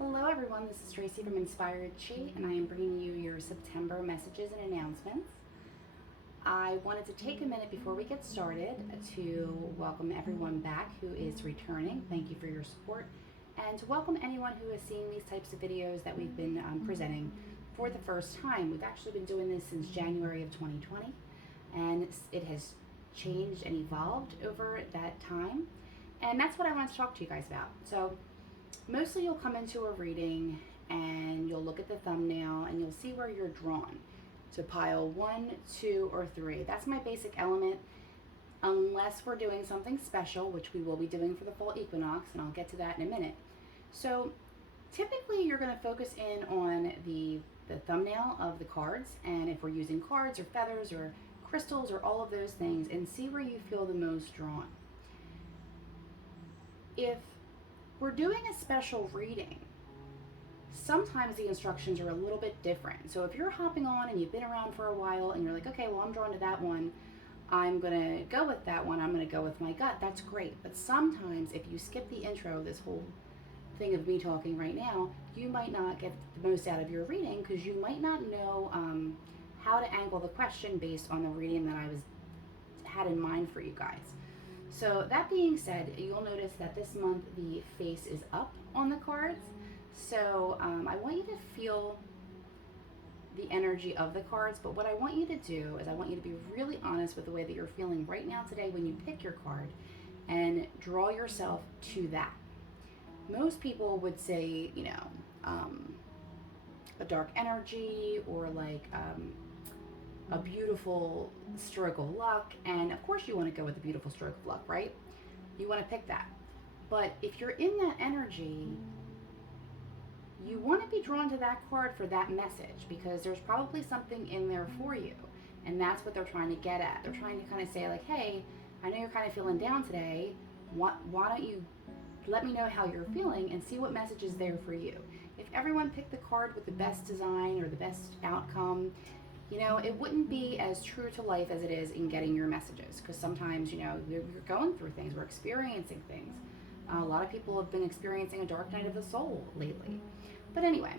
Hello everyone, this is Tracy from Inspired Chi, and I am bringing you your September messages and announcements. I wanted to take a minute before we get started to welcome everyone back who is returning. Thank you for your support, and to welcome anyone who has seen these types of videos that we've been presenting for the first time. We've actually been doing this since January of 2020, and it has changed and evolved over that time, and that's what I want to talk to you guys about. So mostly you'll come into a reading and you'll look at the thumbnail and you'll see where you're drawn to pile 1, 2, or 3. That's my basic element, unless we're doing something special, which we will be doing for the fall equinox, and I'll get to that in a minute. So typically you're going to focus in on the thumbnail of the cards, and if we're using cards or feathers or crystals or all of those things, and see where you feel the most drawn. If we're doing a special reading, sometimes the instructions are a little bit different. So if you're hopping on and you've been around for a while and you're like, okay, well, I'm drawn to that one, I'm going to go with that one, I'm going to go with my gut, that's great. But sometimes if you skip the intro, this whole thing of me talking right now, you might not get the most out of your reading because you might not know how to angle the question based on the reading that I had in mind for you guys. So that being said, you'll notice that this month the face is up on the cards. So I want you to feel the energy of the cards, but what I want you to do is I want you to be really honest with the way that you're feeling right now today when you pick your card, and draw yourself to that. Most people would say, a dark energy, or like a beautiful stroke of luck, and of course you want to go with the beautiful stroke of luck, right? You want to pick that. But if you're in that energy, you want to be drawn to that card for that message, because there's probably something in there for you, and that's what they're trying to get at. They're trying to kind of say like, hey, I know you're kind of feeling down today. Why don't you let me know how you're feeling and see what message is there for you. If everyone picked the card with the best design or the best outcome, it wouldn't be as true to life as it is in getting your messages, because sometimes, we're going through things, we're experiencing things. A lot of people have been experiencing a dark night of the soul lately. But anyway,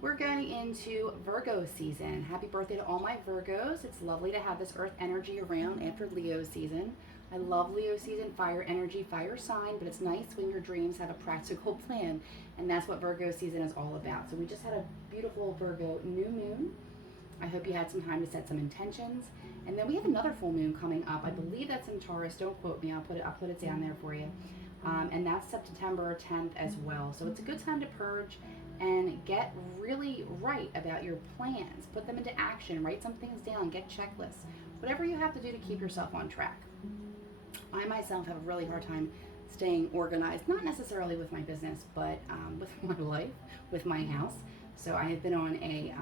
we're going into Virgo season. Happy birthday to all my Virgos. It's lovely to have this earth energy around after Leo season. I love Leo season, fire energy, fire sign, but it's nice when your dreams have a practical plan, and that's what Virgo season is all about. So we just had a beautiful Virgo new moon. I hope you had some time to set some intentions. And then we have another full moon coming up. I believe that's in Taurus. Don't quote me. I'll put it down there for you. And that's September 10th as well. So it's a good time to purge and get really right about your plans. Put them into action. Write some things down. Get checklists. Whatever you have to do to keep yourself on track. I myself have a really hard time staying organized, not necessarily with my business, but with my life, with my house. So I have been on a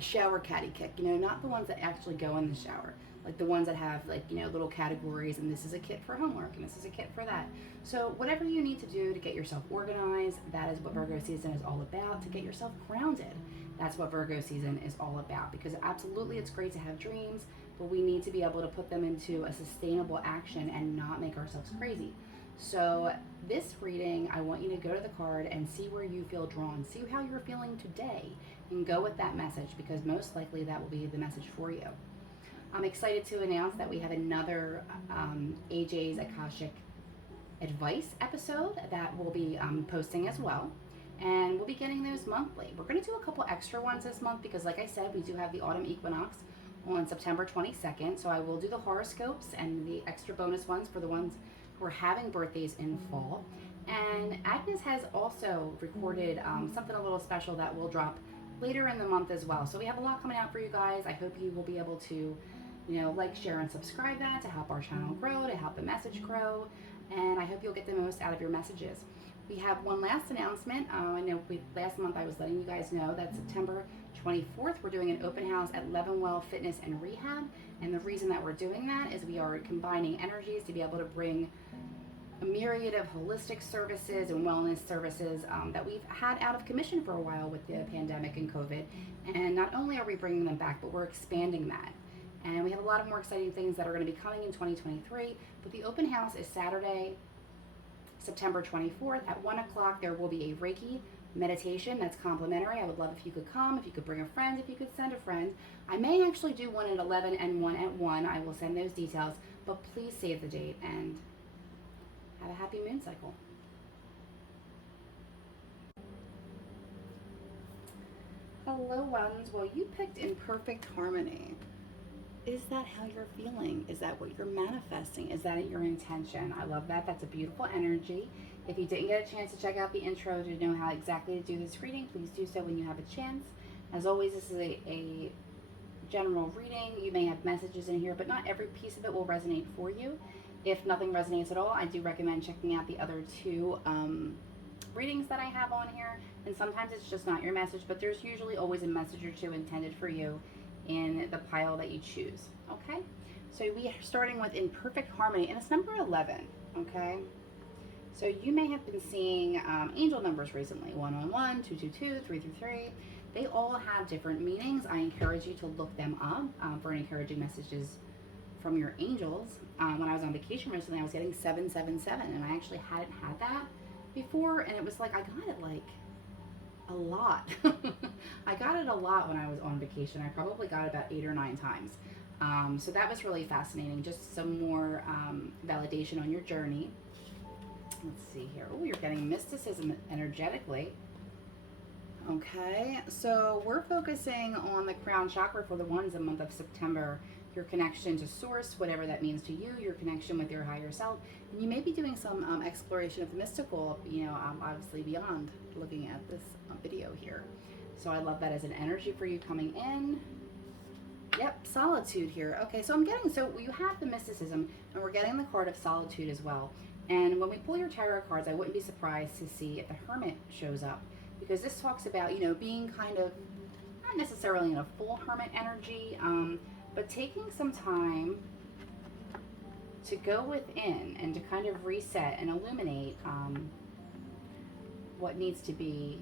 shower caddy kick, not the ones that actually go in the shower, like the ones that have little categories, and this is a kit for homework and this is a kit for that. So whatever you need to do to get yourself organized, that is what Virgo season is all about. To get yourself grounded, that's what Virgo season is all about, because absolutely it's great to have dreams, but we need to be able to put them into a sustainable action and not make ourselves crazy. So this reading, I want you to go to the card and see where you feel drawn. See how you're feeling today and go with that message, because most likely that will be the message for you. I'm excited to announce that we have another AJ's Akashic Advice episode that we'll be posting as well. And we'll be getting those monthly. We're going to do a couple extra ones this month because, like I said, we do have the autumn equinox on September 22nd. So I will do the horoscopes and the extra bonus ones for the ones who are having birthdays in fall. And Agnes has also recorded something a little special that will drop later in the month as well. So we have a lot coming out for you guys. I hope you will be able to, like, share, and subscribe that to help our channel grow, to help the message grow. And I hope you'll get the most out of your messages. We have one last announcement. I know last month I was letting you guys know that September 24th, we're doing an open house at Leavenwell Fitness and Rehab. And the reason that we're doing that is we are combining energies to be able to bring a myriad of holistic services and wellness services that we've had out of commission for a while with the pandemic and COVID. And not only are we bringing them back, but we're expanding that. And we have a lot of more exciting things that are going to be coming in 2023. But the open house is Saturday, September 24th at 1 o'clock, there will be a Reiki meditation that's complimentary. I would love if you could come, if you could bring a friend, if you could send a friend. I may actually do one at 11 and one at 1. I will send those details, but please save the date and have a happy moon cycle. Hello, ones. Well, you picked in perfect harmony. Is that how you're feeling? Is that what you're manifesting? Is that your intention? I love that. That's a beautiful energy. If you didn't get a chance to check out the intro to know how exactly to do this reading, please do so when you have a chance. As always, this is a general reading. You may have messages in here, but not every piece of it will resonate for you. If nothing resonates at all, I do recommend checking out the other two readings that I have on here. And sometimes it's just not your message, but there's usually always a message or two intended for you in the pile that you choose. Okay, so we are starting with In Perfect Harmony, and it's number 11. Okay, so you may have been seeing angel numbers recently: 111, 222, 333. They all have different meanings. I encourage you to look them up for encouraging messages from your angels. When I was on vacation recently, I was getting 777, and I actually hadn't had that before, and it was like I got it like a lot. I got it a lot when I was on vacation. I probably got it about 8 or 9 times. So that was really fascinating. Just some more validation on your journey. Let's see here. Oh, you're getting mysticism energetically. Okay, so we're focusing on the crown chakra for the ones in the month of September. Your connection to source, whatever that means to you, your connection with your higher self. And you may be doing some exploration of the mystical, obviously beyond looking at this video here. So I love that as an energy for you coming in. Yep, solitude here. Okay, so you have the mysticism, and we're getting the card of solitude as well. And when we pull your tarot cards, I wouldn't be surprised to see if the Hermit shows up, because this talks about, being kind of, not necessarily in a full hermit energy, but taking some time to go within and to kind of reset and illuminate what needs to be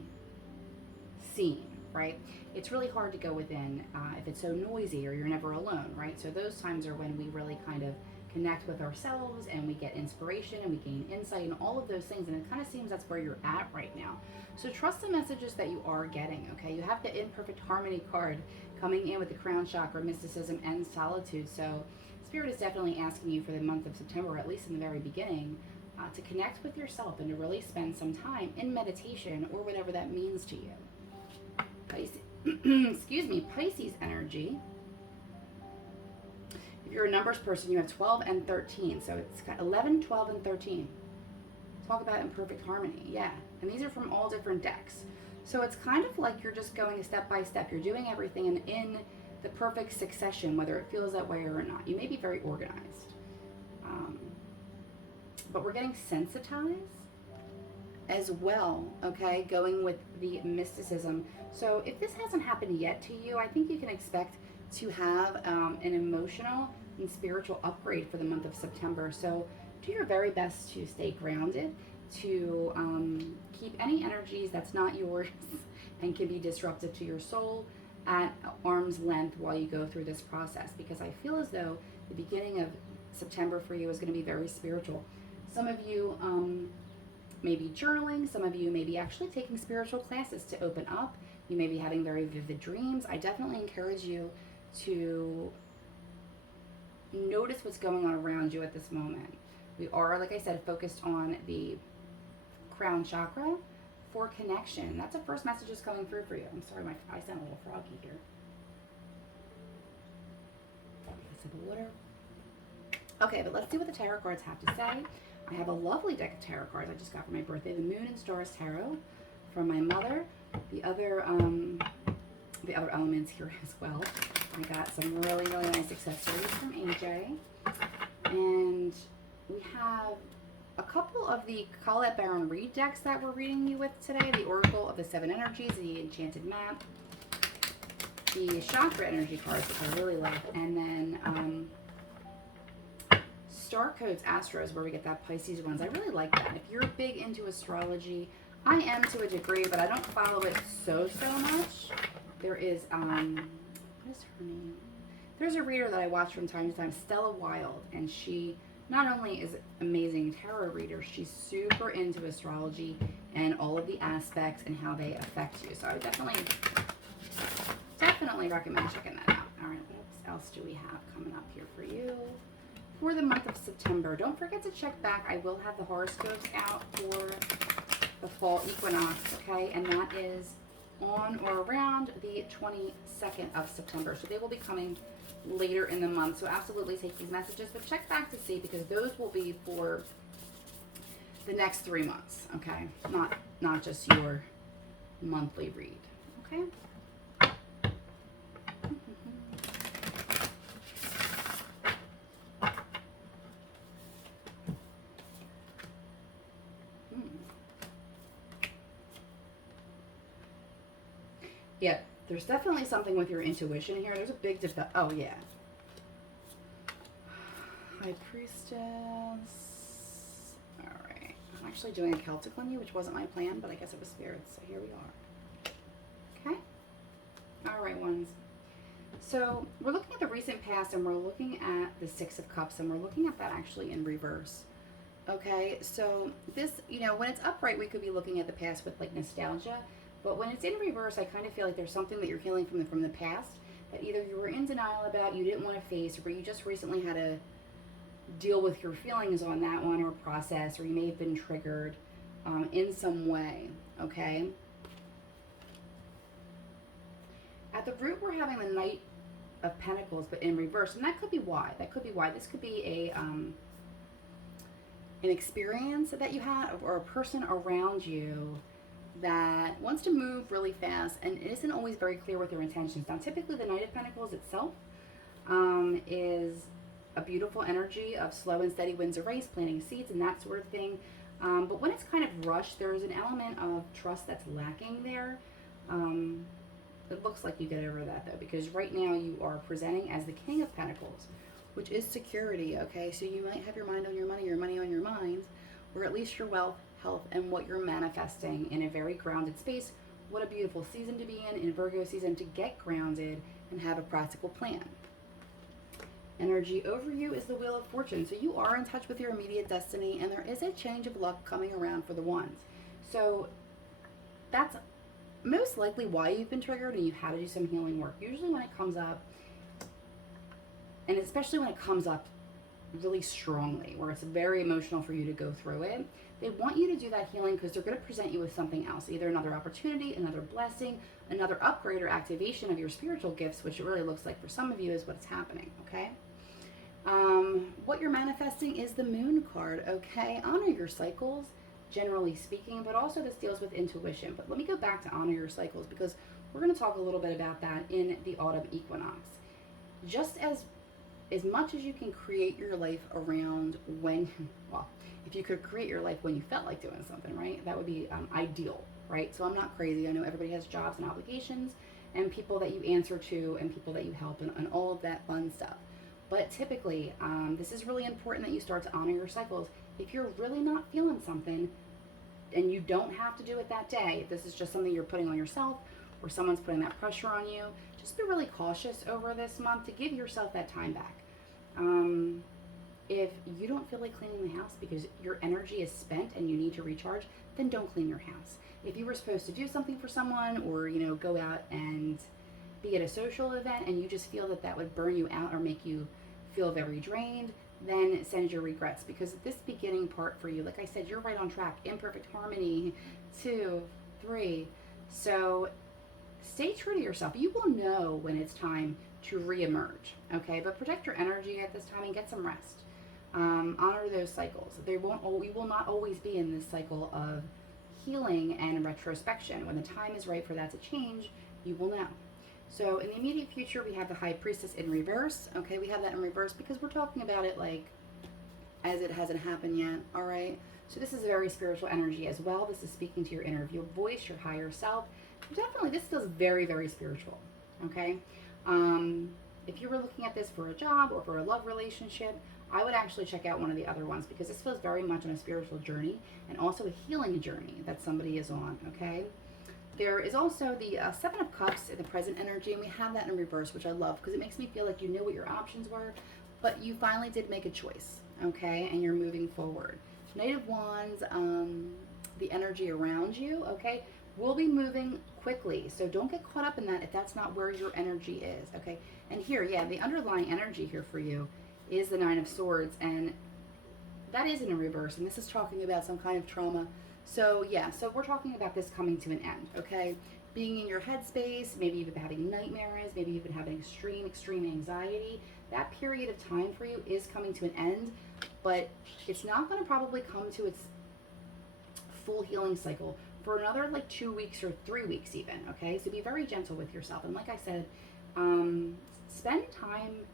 seen, right? It's really hard to go within if it's so noisy or you're never alone, right? So those times are when we really kind of connect with ourselves and we get inspiration and we gain insight and all of those things. And it kind of seems that's where you're at right now. So trust the messages that you are getting, okay? You have the In Perfect Harmony card coming in with the crown chakra, mysticism, and solitude. So Spirit is definitely asking you for the month of September, or at least in the very beginning, to connect with yourself and to really spend some time in meditation or whatever that means to you. Pisces, excuse me, Pisces energy. If you're a numbers person, you have 12 and 13. So it's got 11, 12, and 13. Talk about In Perfect Harmony. Yeah. And these are from all different decks. So it's kind of like you're just going step by step. You're doing everything in the perfect succession, whether it feels that way or not. You may be very organized. But we're getting sensitized as well, okay? Going with the mysticism. So if this hasn't happened yet to you, I think you can expect to have an emotional and spiritual upgrade for the month of September. So do your very best to stay grounded, to keep any energies that's not yours and can be disruptive to your soul at arm's length while you go through this process, because I feel as though the beginning of September for you is going to be very spiritual. Some of you may be journaling, some of you may be actually taking spiritual classes to open up. You may be having very vivid dreams. I definitely encourage you to notice what's going on around you at this moment. We are, like I said, focused on the crown chakra for connection. That's the first message is coming through for you. I'm sorry, I sound a little froggy here. A sip of water. Okay, but let's see what the tarot cards have to say. I have a lovely deck of tarot cards I just got for my birthday. The Moon and Stars Tarot from my mother. The other elements here as well. I got some really, really nice accessories from AJ. And we have a couple of the Colette Baron Reed decks that we're reading you with today. The Oracle of the Seven Energies, the Enchanted Map, the Chakra Energy cards, which I really like, and then Star Codes Astros, where we get that Pisces ones. I really like that. If you're big into astrology, I am to a degree, but I don't follow it so much. There is, what is her name? There's a reader that I watch from time to time, Stella Wild, and she not only is amazing tarot reader, she's super into astrology and all of the aspects and how they affect you. So I would definitely recommend checking that out. All right, what else do we have coming up here for you for the month of September? Don't forget to check back. I will have the horoscopes out for the fall equinox, okay? And that is on or around the 22nd of September. So they will be coming later in the month. So absolutely take these messages, but check back to see, because those will be for the next 3 months, okay? Not just your monthly read, okay? Yeah, there's definitely something with your intuition here. There's a big oh yeah. High Priestess. Alright. I'm actually doing a Celtic on you, which wasn't my plan, but I guess it was spirits, so here we are. Okay? Alright, ones. So we're looking at the recent past, and we're looking at the Six of Cups, and we're looking at that actually in reverse. Okay, so this, you know, when it's upright, we could be looking at the past with like nostalgia. But when it's in reverse, I kind of feel like there's something that you're healing from the past that either you were in denial about, you didn't want to face, or you just recently had to deal with your feelings on that one, or process, or you may have been triggered in some way, okay? At the root, we're having the Knight of Pentacles, but in reverse, and that could be why. That could be why. This could be a an experience that you had, or a person around you that wants to move really fast and isn't always very clear with their intentions. Now, typically the Knight of Pentacles itself is a beautiful energy of slow and steady wins a race, planting seeds and that sort of thing. But when it's kind of rushed, there's an element of trust that's lacking there. It looks like you get over that though, because right now you are presenting as the King of Pentacles, which is security, okay? So you might have your mind on your money on your mind, or at least your wealth, health, and what you're manifesting in a very grounded space. What a beautiful season to be in Virgo season, to get grounded and have a practical plan. Energy over you is the Wheel of Fortune. So you are in touch with your immediate destiny, and there is a change of luck coming around for the ones. So that's most likely why you've been triggered and you've had to do some healing work. Usually when it comes up, and especially when it comes up really strongly, where it's very emotional for you to go through it, they want you to do that healing because they're going to present you with something else, either another opportunity, another blessing, another upgrade or activation of your spiritual gifts, which it really looks like for some of you is what's happening, okay? What you're manifesting is the Moon card, okay? Honor your cycles, generally speaking, but also this deals with intuition. But let me go back to honor your cycles, because we're going to talk a little bit about that in the autumn equinox. Just as much as you can create your life around when, well, if you could create your life when you felt like doing something, right? That would be ideal, right? So I'm not crazy. I know everybody has jobs and obligations and people that you answer to and people that you help and all of that fun stuff. But typically, this is really important that you start to honor your cycles. If you're really not feeling something, and you don't have to do it that day, if this is just something you're putting on yourself or someone's putting that pressure on you, just be really cautious over this month to give yourself that time back. If you don't feel like cleaning the house because your energy is spent and you need to recharge, then don't clean your house. If you were supposed to do something for someone, or, you know, go out and be at a social event and you just feel that that would burn you out or make you feel very drained, then send your regrets, because this beginning part for you, like I said, you're right on track. Imperfect harmony, 2, 3. So stay true to yourself. You will know when it's time to reemerge, okay? But protect your energy at this time and get some rest. Honor those cycles. We will not always be in this cycle of healing and retrospection. When the time is right for that to change, you will know. So in the immediate future, we have the High Priestess in reverse. Okay, we have that in reverse because we're talking about it like as it hasn't happened yet, all right? So this is a very spiritual energy as well. This is speaking to your inner voice, your higher self. Definitely, this feels very, very spiritual, okay? If you were looking at this for a job or for a love relationship, I would actually check out one of the other ones, because this feels very much on a spiritual journey and also a healing journey that somebody is on, okay? There is also the Seven of Cups in the present energy, and we have that in reverse, which I love because it makes me feel like you knew what your options were, but you finally did make a choice, okay, and you're moving forward. Knight of Wands, the energy around you, okay, will be moving quickly. So don't get caught up in that if that's not where your energy is, okay? And here, yeah, the underlying energy here for you is the Nine of Swords, and that is in a reverse, and this is talking about some kind of trauma. So yeah, so we're talking about this coming to an end, okay? Being in your headspace, maybe you've been having nightmares, maybe you've been having extreme anxiety. That period of time for you is coming to an end, but it's not going to probably come to its full healing cycle for another like 2 weeks or 3 weeks even, okay? So be very gentle with yourself. And like I said, spend time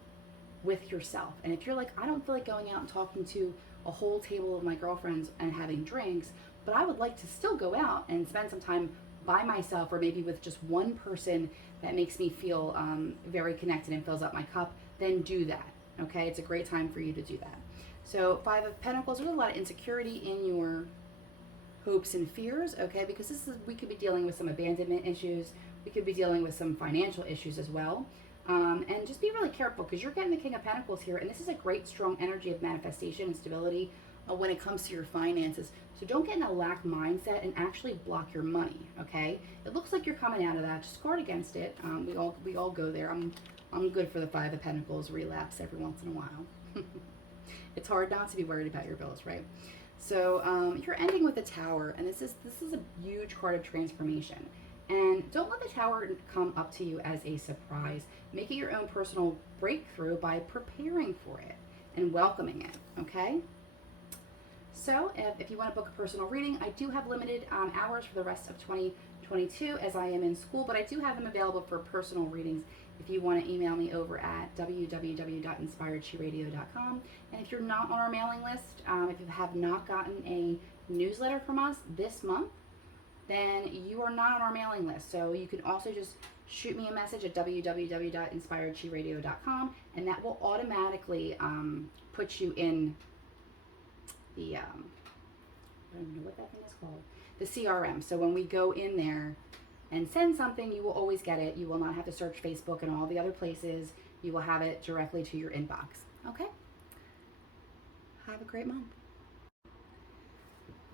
with yourself. And if you're like, I don't feel like going out and talking to a whole table of my girlfriends and having drinks, but I would like to still go out and spend some time by myself, or maybe with just one person that makes me feel very connected and fills up my cup, then do that, okay? It's a great time for you to do that. So Five of Pentacles, there's a lot of insecurity in your hopes and fears, okay? Because this is, we could be dealing with some abandonment issues. We could be dealing with some financial issues as well. And just be really careful, because you're getting the King of Pentacles here, and this is a great strong energy of manifestation and stability when it comes to your finances. So don't get in a lack mindset and actually block your money, okay? It looks like you're coming out of that. Just guard against it. We all go there. I'm good for the Five of Pentacles relapse every once in a while. It's hard not to be worried about your bills, right? So you're ending with a Tower, and this is a huge card of transformation. And don't let the Tower come up to you as a surprise. Make it your own personal breakthrough by preparing for it and welcoming it, okay? So if you want to book a personal reading, I do have limited hours for the rest of 2022 as I am in school, but I do have them available for personal readings if you want to email me over at www.inspiredchiradio.com. And if you're not on our mailing list, if you have not gotten a newsletter from us this month, then you are not on our mailing list. So you can also just shoot me a message at www.inspiredchiradio.com, and that will automatically put you in the, I don't even know what that thing is called, the CRM. So when we go in there and send something, you will always get it. You will not have to search Facebook and all the other places. You will have it directly to your inbox. Okay? Have a great month.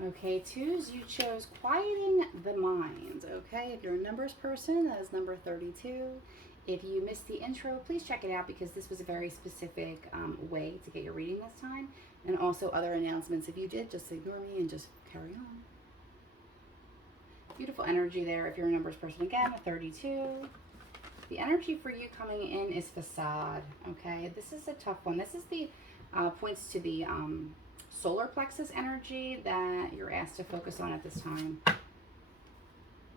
Okay, twos, you chose quieting the mind. Okay, if you're a numbers person, that is number 32. If you missed the intro, please check it out, because this was a very specific way to get your reading this time. And also other announcements. If you did, just ignore me and just carry on. Beautiful energy there if you're a numbers person. Again, a 32. The energy for you coming in is facade. Okay, this is a tough one. This is the points to the solar plexus energy that you're asked to focus on at this time.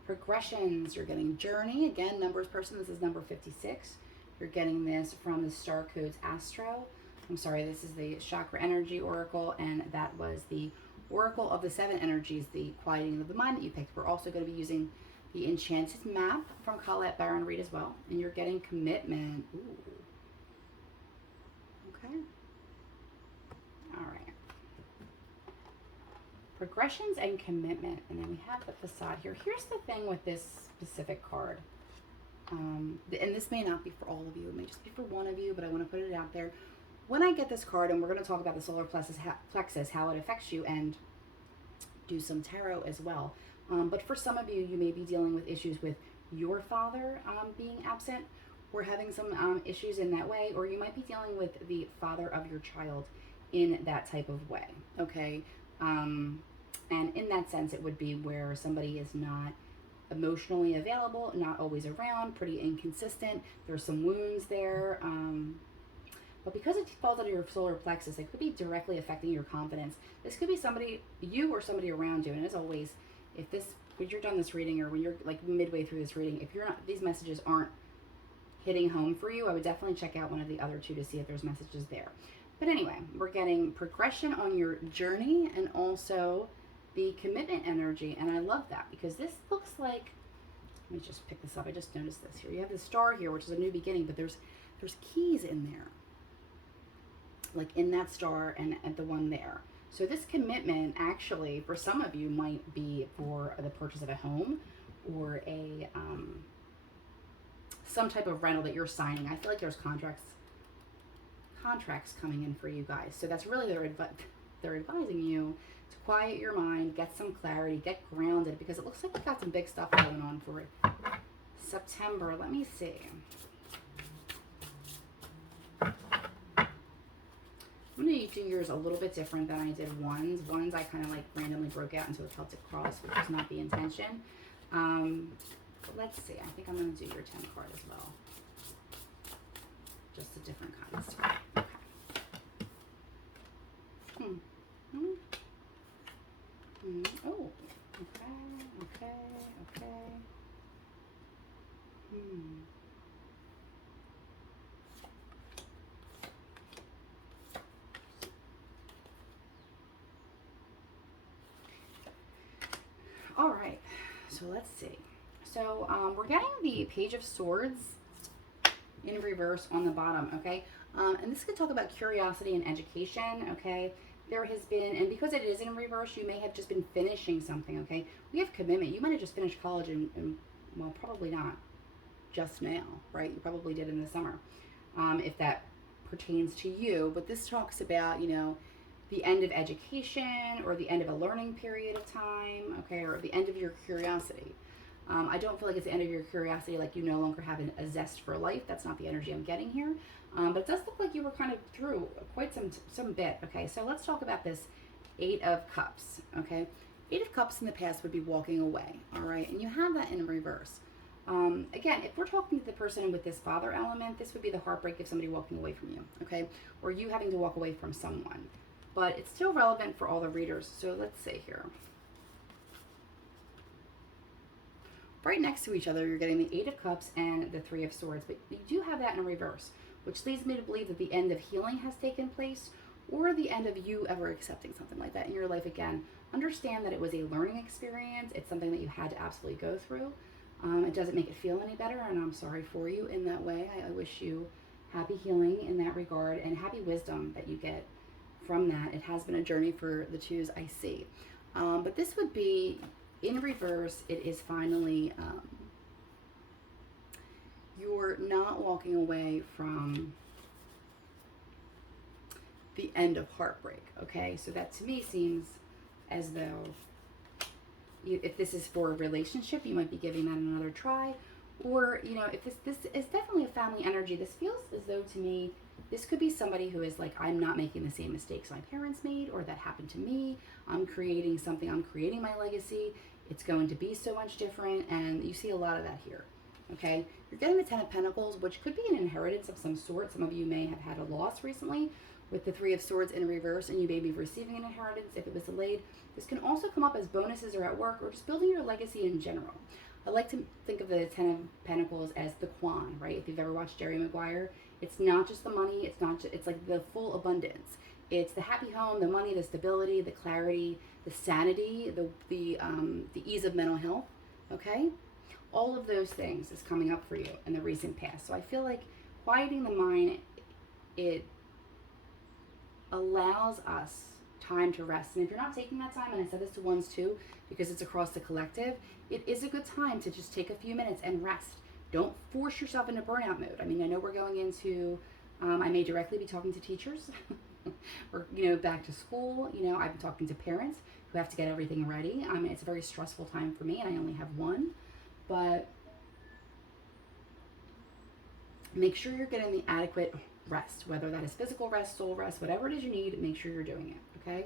Progressions, you're getting journey. Again, numbers person, this is number 56. You're getting this from the Star Codes Astro. I'm sorry, this is the Chakra Energy Oracle, and that was the Oracle of the Seven Energies, the quieting of the mind that you picked. We're also going to be using the Enchanted Map from Colette Baron Reid as well. And you're getting commitment. Ooh. Okay. All right. Progressions and commitment. And then we have the facade here. Here's the thing with this specific card. And this may not be for all of you. It may just be for one of you, but I want to put it out there. When I get this card, and we're going to talk about the solar plexus, how it affects you, and do some tarot as well. But for some of you, you may be dealing with issues with your father being absent, or having some issues in that way, or you might be dealing with the father of your child in that type of way, okay? And in that sense, it would be where somebody is not emotionally available, not always around, pretty inconsistent. There's some wounds there. But because it falls under your solar plexus, it could be directly affecting your confidence. This could be somebody, you or somebody around you. And as always, when you're done this reading, or when you're like midway through this reading, if you're not, these messages aren't hitting home for you, I would definitely check out one of the other two to see if there's messages there. But anyway, we're getting progression on your journey, and also the commitment energy. And I love that, because this looks like, let me just pick this up. I just noticed this here. You have the star here, which is a new beginning, but there's keys in there, like in that star and the one there. So this commitment actually for some of you might be for the purchase of a home, or a some type of rental that you're signing. I feel like there's contracts coming in for you guys. So that's really they're advising you to quiet your mind, get some clarity, get grounded, because it looks like we've got some big stuff going on for it. September, let me see. I'm going to do yours a little bit different than I did ones. Ones I kind of like randomly broke out into a Celtic cross, which was not the intention. But let's see. I think I'm going to do your 10 card as well. Just a different kind of story. Okay. Oh, okay. All right, so let's see. So we're getting the Page of Swords in reverse on the bottom, okay? And this could talk about curiosity and education, okay? There has been, and because it is in reverse, you may have just been finishing something, okay? We have commitment. You might have just finished college and well, probably not just now, right? You probably did in the summer, if that pertains to you. But this talks about, you know, the end of education or the end of a learning period of time, okay, or the end of your curiosity. I don't feel like it's the end of your curiosity, like you no longer have a zest for life. That's not the energy I'm getting here. But it does look like you were kind of through quite some bit, okay? So let's talk about this 8 of Cups, okay? 8 of Cups in the past would be walking away, all right? And you have that in reverse. Again, if we're talking to the person with this father element, this would be the heartbreak of somebody walking away from you, okay? Or you having to walk away from someone. But it's still relevant for all the readers. So let's see here. Right next to each other, you're getting the 8 of Cups and the 3 of Swords. But you do have that in reverse, which leads me to believe that the end of healing has taken place, or the end of you ever accepting something like that in your life again. Understand that it was a learning experience. It's something that you had to absolutely go through. It doesn't make it feel any better, and I'm sorry for you in that way. I wish you happy healing in that regard and happy wisdom that you get from that. It has been a journey for the twos, I see. But this would be in reverse. It is finally you're not walking away from the end of heartbreak, okay? So that to me seems as though if this is for a relationship, you might be giving that another try. Or, you know, if this is definitely a family energy, this feels as though to me, this could be somebody who is like, I'm not making the same mistakes my parents made or that happened to me. I'm creating something. I'm creating my legacy. It's going to be so much different. And you see a lot of that here. Okay. You're getting the 10 of Pentacles, which could be an inheritance of some sort. Some of you may have had a loss recently with the 3 of Swords in reverse, and you may be receiving an inheritance if it was delayed. This can also come up as bonuses or at work or just building your legacy in general. I like to think of the 10 of Pentacles as the Quan, right? If you've ever watched Jerry Maguire, it's not just the money. It's not just, it's like the full abundance. It's the happy home, the money, the stability, the clarity, the sanity, the ease of mental health, okay? All of those things is coming up for you in the recent past. So I feel like quieting the mind, it allows us time to rest. And if you're not taking that time, and I said this to ones too, because it's across the collective, it is a good time to just take a few minutes and rest. Don't force yourself into burnout mode. I mean, I know we're going into, I may directly be talking to teachers or, you know, back to school. You know, I've been talking to parents who have to get everything ready. I mean, it's a very stressful time for me, and I only have one. But make sure you're getting the adequate rest, whether that is physical rest, soul rest, whatever it is you need, make sure you're doing it, okay?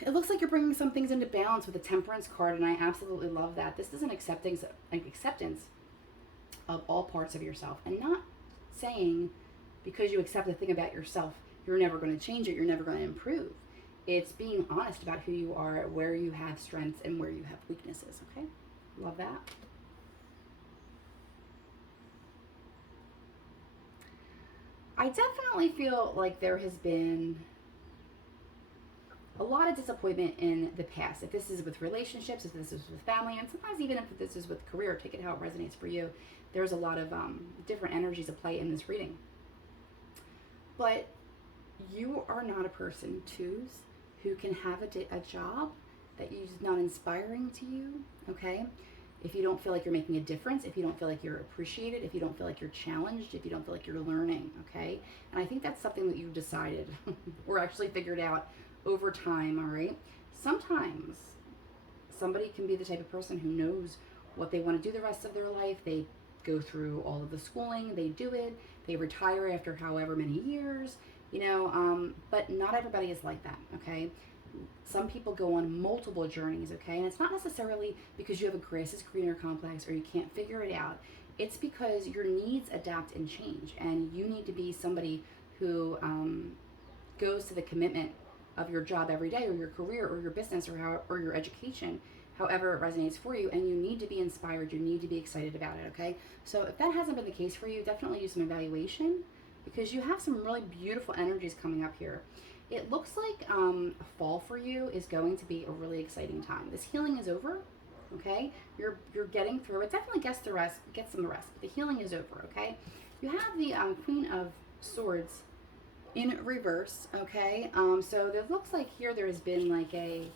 It looks like you're bringing some things into balance with the Temperance card, and I absolutely love that. This is an acceptance of all parts of yourself, and not saying because you accept the thing about yourself, you're never going to change it, you're never going to improve. It's being honest about who you are, where you have strengths, and where you have weaknesses, okay? Love that. I definitely feel like there has been a lot of disappointment in the past. If this is with relationships, if this is with family, and sometimes even if this is with career, take it how it resonates for you. There's a lot of different energies at play in this reading. But you are not a person, twos, who can have a job that is not inspiring to you, okay? if you don't feel like you're making a difference, if you don't feel like you're appreciated, if you don't feel like you're challenged, if you don't feel like you're learning, okay? And I think that's something that you've decided or actually figured out over time, all right? Sometimes somebody can be the type of person who knows what they want to do the rest of their life. They go through all of the schooling, they do it, they retire after however many years, but not everybody is like that, okay? Some people go on multiple journeys, okay? And it's not necessarily because you have a grass is greener complex or you can't figure it out. It's because your needs adapt and change, and you need to be somebody who goes to the commitment of your job every day, or your career, or your business, or your education, however it resonates for you. And you need to be inspired. You need to be excited about it, okay? So if that hasn't been the case for you, definitely do some evaluation, because you have some really beautiful energies coming up here. It looks like fall for you is going to be a really exciting time. This healing is over, okay? You're getting through it. Definitely get some rest. The healing is over, okay? You have the Queen of Swords in reverse, okay? So it looks like here there has been like a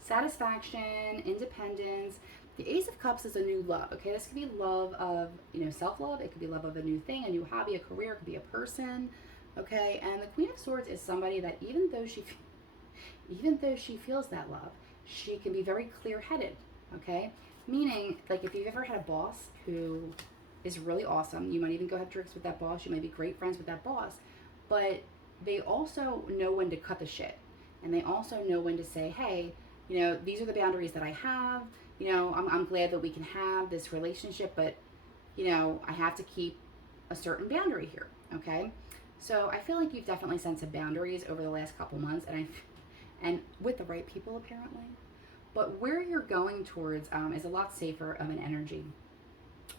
satisfaction, independence. The Ace of Cups is a new love, okay? This could be love of, self-love. It could be love of a new thing, a new hobby, a career. It could be a person. Okay, and the Queen of Swords is somebody that even though she feels that love, she can be very clear-headed, okay? Meaning, like if you've ever had a boss who is really awesome, you might even go have drinks with that boss, you might be great friends with that boss, but they also know when to cut the shit. And they also know when to say, hey, these are the boundaries that I have. I'm glad that we can have this relationship, but, I have to keep a certain boundary here, okay? So I feel like you've definitely set some boundaries over the last couple months, and with the right people apparently. But where you're going towards is a lot safer of an energy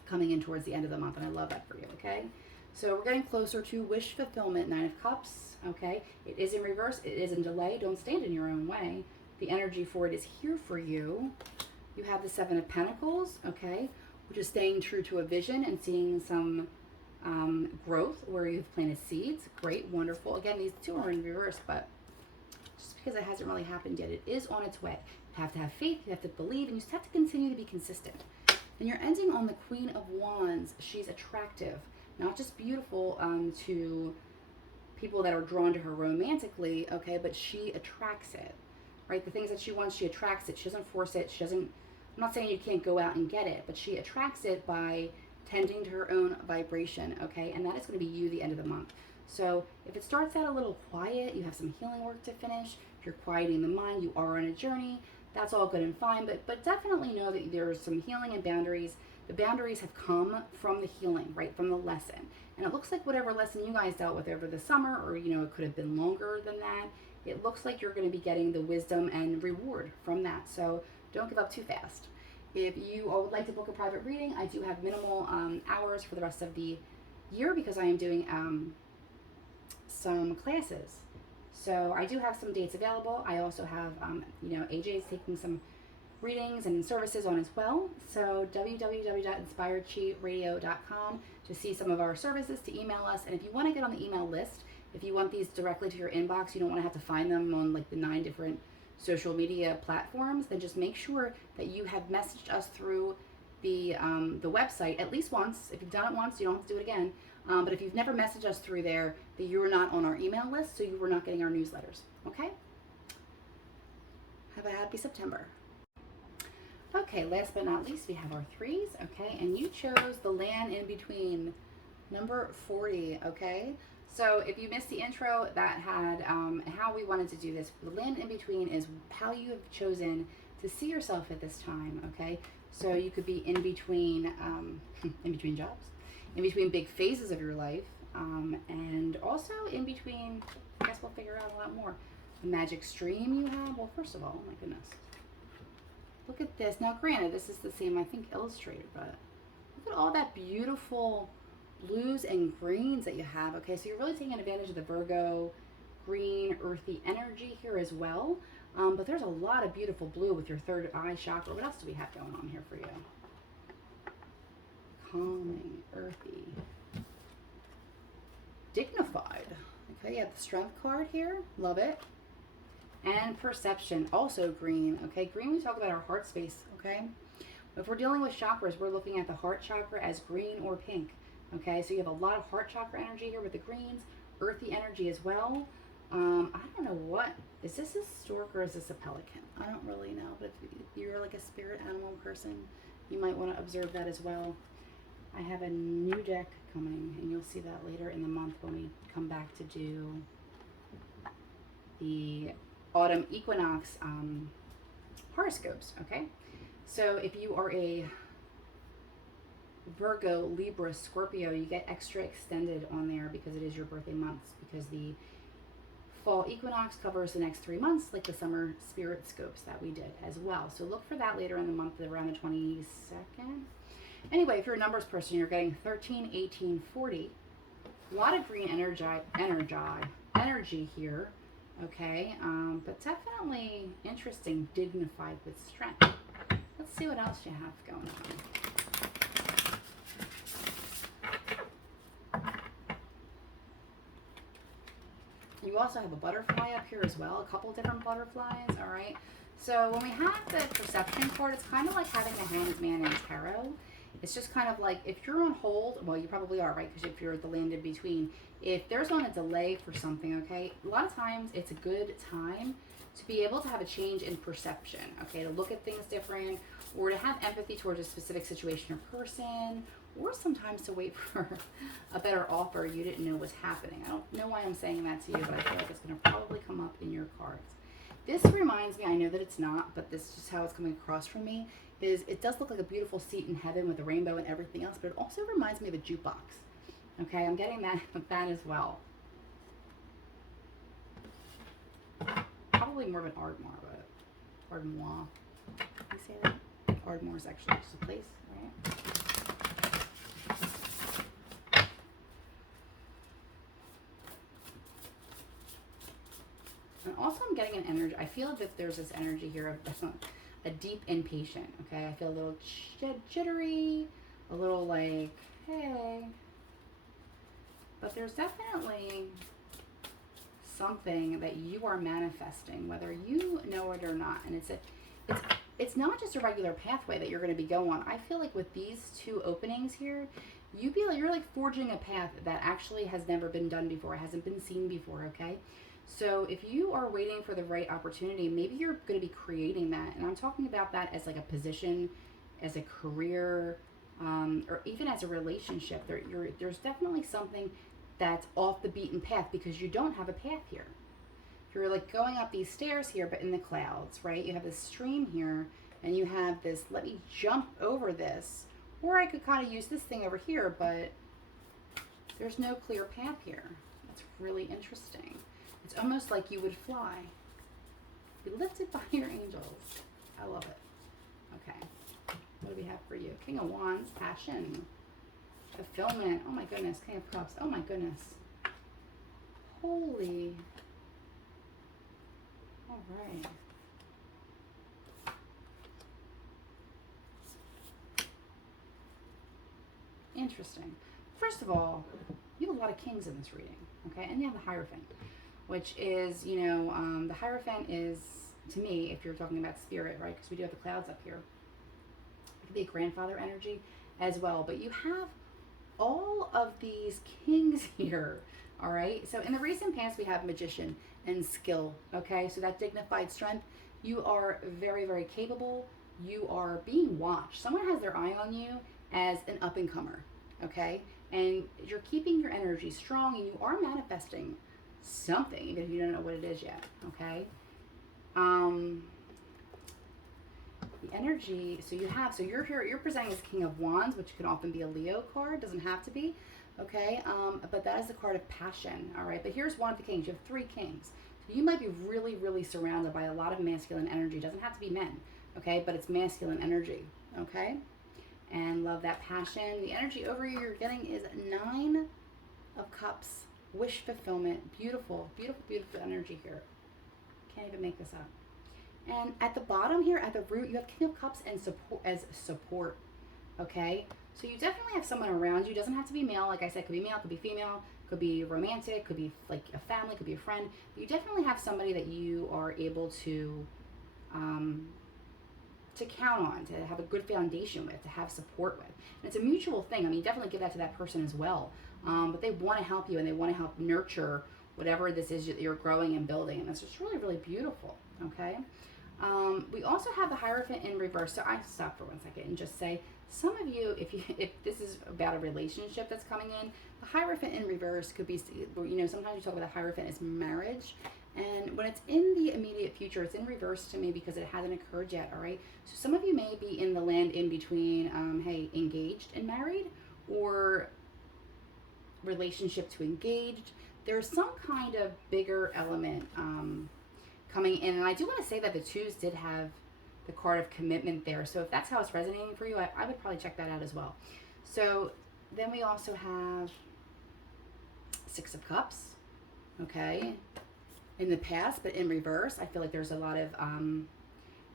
coming in towards the end of the month, and I love that for you, okay? So we're getting closer to wish fulfillment, 9 of Cups, okay? It is in reverse, it is in delay. Don't stand in your own way. The energy for it is here for you. You have the 7 of Pentacles, okay? Which is staying true to a vision and seeing some growth where you've planted seeds. Great, wonderful. Again, these two are in reverse, but just because it hasn't really happened yet, it is on its way. You have to have faith, you have to believe, and you just have to continue to be consistent. And you're ending on the Queen of Wands. She's attractive, not just beautiful to people that are drawn to her romantically, okay, but she attracts it, right? The things that she wants, she attracts it. She doesn't force it. I'm not saying you can't go out and get it, but she attracts it by tending to her own vibration, okay? And that is going to be you the end of the month. So if it starts out a little quiet, you have some healing work to finish. If you're quieting the mind, you are on a journey. That's all good and fine, but definitely know that there's some healing and boundaries. The boundaries have come from the healing, right? From the lesson. And it looks like whatever lesson you guys dealt with over the summer, or, it could have been longer than that, it looks like you're going to be getting the wisdom and reward from that. So don't give up too fast. If you would like to book a private reading, I do have minimal hours for the rest of the year because I am doing some classes. So I do have some dates available. I also have, AJ's taking some readings and services on as well. So www.inspiredchiradio.com to see some of our services, to email us. And if you want to get on the email list, if you want these directly to your inbox, you don't want to have to find them on like the 9 different social media platforms, then just make sure that you have messaged us through the website at least once. If you've done it once, you don't have to do it again. But if you've never messaged us through there, that you are not on our email list, so you were not getting our newsletters. Okay? Have a happy September. Okay, last but not least, we have our threes, okay? And you chose the land in between, number 40, okay? So if you missed the intro, that had how we wanted to do this. The land in between is how you have chosen to see yourself at this time, okay? So you could be in between jobs, in between big phases of your life, and also in between, I guess we'll figure out a lot more. The magic stream you have, well, first of all, oh my goodness. Look at this. Now, granted, this is the same, I think, illustrated, but look at all that beautiful blues and greens that you have. Okay, so you're really taking advantage of the Virgo green earthy energy here as well, but there's a lot of beautiful blue with your third eye chakra. What else do we have going on here for you? Calming, earthy, dignified. Okay, you have the strength card here. Love it. And perception, also green. Okay, green, we talk about our heart space. Okay, If we're dealing with chakras, we're looking at the heart chakra as green or pink. Okay, so you have a lot of heart chakra energy here with the greens, earthy energy as well. I don't know what, is this a stork or is this a pelican? I don't really know, but if you're like a spirit animal person, you might want to observe that as well. I have a new deck coming, and you'll see that later in the month when we come back to do the autumn equinox horoscopes, okay? So if you are a Virgo, Libra, Scorpio, you get extra extended on there because it is your birthday months, because the fall equinox covers the next 3 months, like the summer spirit scopes that we did as well. So look for that later in the month, around the 22nd. Anyway, if you're a numbers person, you're getting 13, 18, 40. A lot of green energy here, okay? But definitely interesting, dignified with strength. Let's see what else you have going on. You also have a butterfly up here as well, a couple different butterflies, all right? So when we have the perception card, it's kind of like having the Hanged Man in tarot. It's just kind of like, if you're on hold, well, you probably are, right? Because if you're at the land in between, if there's on a delay for something, okay, a lot of times it's a good time to be able to have a change in perception, okay, to look at things different, or to have empathy towards a specific situation or person, or sometimes to wait for a better offer you didn't know was happening. I don't know why I'm saying that to you, but I feel like it's going to probably come up in your cards. This reminds me, I know that it's not, but this is just how it's coming across from me, is it does look like a beautiful seat in heaven with a rainbow and everything else, but it also reminds me of a jukebox. Okay, I'm getting that as well. Probably more of an Ardmore, but Ardmoire. You say that? Ardmore is actually just a place, right? And also I'm getting an energy, I feel that there's this energy here of a deep impatient, okay? I feel a little jittery, a little like, hey. But there's definitely something that you are manifesting, whether you know it or not. And it's not just a regular pathway that you're going to be going on. I feel like with these two openings here, you're like forging a path that actually has never been done before, hasn't been seen before, okay? So if you are waiting for the right opportunity, maybe you're going to be creating that. And I'm talking about that as like a position, as a career, or even as a relationship. There's definitely something that's off the beaten path because you don't have a path here. You're like going up these stairs here, but in the clouds, right? You have this stream here, and you have this, let me jump over this. Or I could kind of use this thing over here, but there's no clear path here. That's really interesting. It's almost like you would fly. Be lifted by your angels. I love it. Okay. What do we have for you? King of Wands, passion, fulfillment. Oh my goodness. King of Cups. Oh my goodness. Holy. All right. Interesting. First of all, you have a lot of kings in this reading, okay? And you have the Hierophant, which is, the Hierophant is, to me, if you're talking about spirit, right? Because we do have the clouds up here. It could be a grandfather energy as well. But you have all of these kings here, all right? So in the recent past, we have magician and skill, okay? So that dignified strength, you are very, very capable. You are being watched. Someone has their eye on you as an up-and-comer, okay? And you're keeping your energy strong, and you are manifesting something, even if you don't know what it is yet, okay? The energy, so you're here, you're presenting as King of Wands, which can often be a Leo card, doesn't have to be, okay? But that is the card of passion, all right? But here's one of the kings. You have 3 kings. So you might be really, really surrounded by a lot of masculine energy. It doesn't have to be men, okay? But it's masculine energy, okay? And love that passion. The energy over you you're getting is 9 of Cups, wish fulfillment. Beautiful, beautiful, beautiful energy here. Can't even make this up. And at the bottom here, at the root, you have King of Cups and support, okay? So you definitely have someone around you. Doesn't have to be male. Like I said, could be male, could be female, could be romantic, could be like a family, could be a friend. But you definitely have somebody that you are able to to count on, to have a good foundation with, to have support with. And it's a mutual thing. I mean, definitely give that to that person as well. But they want to help you, and they want to help nurture whatever this is that you're growing and building. And that's just really, really beautiful. Okay. We also have the Hierophant in reverse. So I stop for 1 second and just say, some of you, if this is about a relationship that's coming in, the Hierophant in reverse could be, sometimes you talk about the Hierophant as marriage. And when it's in the immediate future, it's in reverse to me because it hasn't occurred yet, all right? So some of you may be in the land in between, engaged and married, or relationship to engaged. There's some kind of bigger element coming in. And I do want to say that the twos did have the card of commitment there. So if that's how it's resonating for you, I would probably check that out as well. So then we also have Six of Cups, okay? In the past, but in reverse. I feel like there's a lot of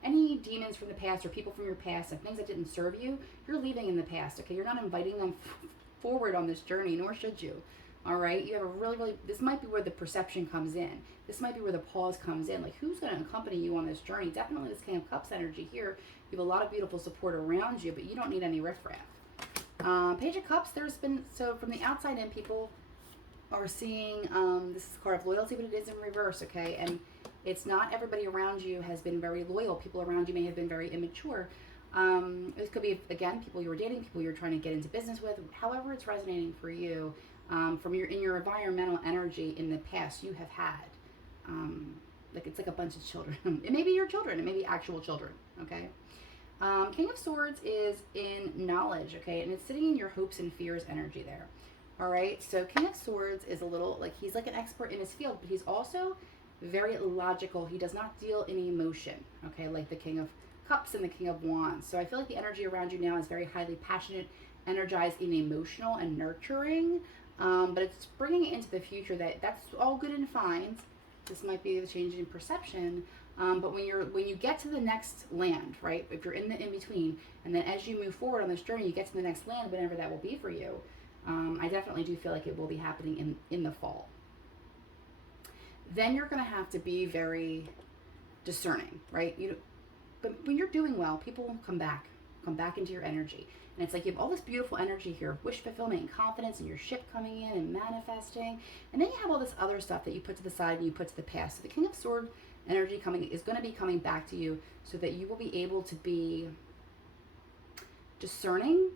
any demons from the past or people from your past and things that didn't serve you, you're leaving in the past, okay? You're not inviting them forward on this journey, nor should you. All right, you have a really, this might be where the perception comes in. This might be where the pause comes in. Like, who's going to accompany you on this journey? Definitely this King of Cups energy here. You have a lot of beautiful support around you, but you don't need any riffraff. Page of Cups, so from the outside in, people are seeing, this is a card of loyalty, but it is in reverse, okay? And it's not everybody around you has been very loyal. People around you may have been very immature. It could be, again, people you were dating, people you're trying to get into business with. However it's resonating for you, in your environmental energy in the past, you have had, it's like a bunch of children. It may be your children. It may be actual children, okay? King of Swords is in knowledge, okay? And it's sitting in your hopes and fears energy there. All right, so King of Swords is a little, he's like an expert in his field, but he's also very logical. He does not deal in emotion, okay, like the King of Cups and the King of Wands. So I feel like the energy around you now is very highly passionate, energized, and emotional and nurturing, but it's bringing it into the future that's all good and fine. This might be the change in perception, but when you get to the next land, right, if you're in the in-between, and then as you move forward on this journey, you get to the next land, whatever that will be for you, I definitely do feel like it will be happening in the fall. Then you're going to have to be very discerning, right? But when you're doing well, people will come back into your energy. And it's like you have all this beautiful energy here, wish fulfillment and confidence, and your ship coming in and manifesting. And then you have all this other stuff that you put to the side and you put to the past. So the King of Swords energy is going to be coming back to you so that you will be able to be discerning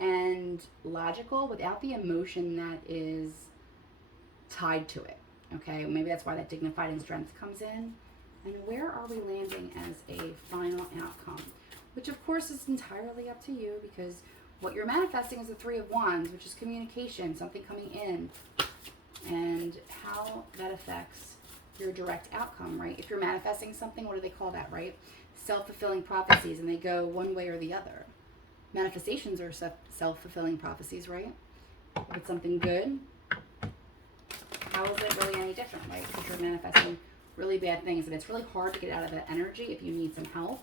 and logical without the emotion that is tied to it. Okay, maybe that's why that dignified and strength comes in. And where are we landing as a final outcome? Which of course is entirely up to you, because what you're manifesting is the Three of Wands, which is communication, something coming in, and how that affects your direct outcome, right? If you're manifesting something, what do they call that, right? Self-fulfilling prophecies, and they go one way or the other. Manifestations are self-fulfilling prophecies, right? If it's something good, how is it really any different, right? Because you're manifesting really bad things, and it's really hard to get out of that energy if you need some help.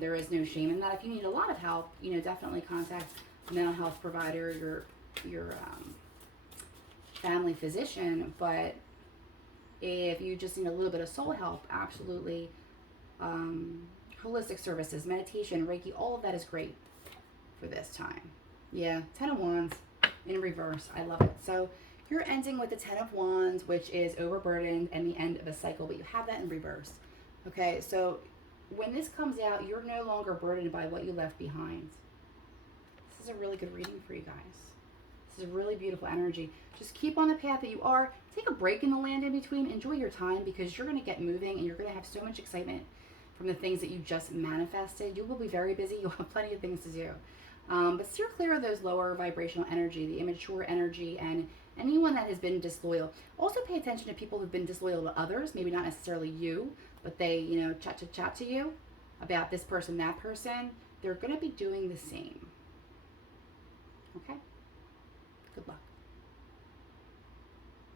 There is no shame in that. If you need a lot of help, definitely contact a mental health provider, your family physician. But if you just need a little bit of soul help, absolutely. Holistic services, meditation, Reiki, all of that is great for this time. Yeah, Ten of Wands in reverse. I love it. So you're ending with the Ten of Wands, which is overburdened and the end of a cycle, but you have that in reverse. Okay, so when this comes out, you're no longer burdened by what you left behind. This is a really good reading for you guys. This is a really beautiful energy. Just keep on the path that you are. Take a break in the land in between. Enjoy your time, because you're going to get moving and you're going to have so much excitement from the things that you just manifested. You will be very busy. You'll have plenty of things to do. But steer clear of those lower vibrational energy, the immature energy, and anyone that has been disloyal. Also pay attention to people who've been disloyal to others, maybe not necessarily you, but they, chat to you about this person, that person. They're going to be doing the same. Okay? Good luck.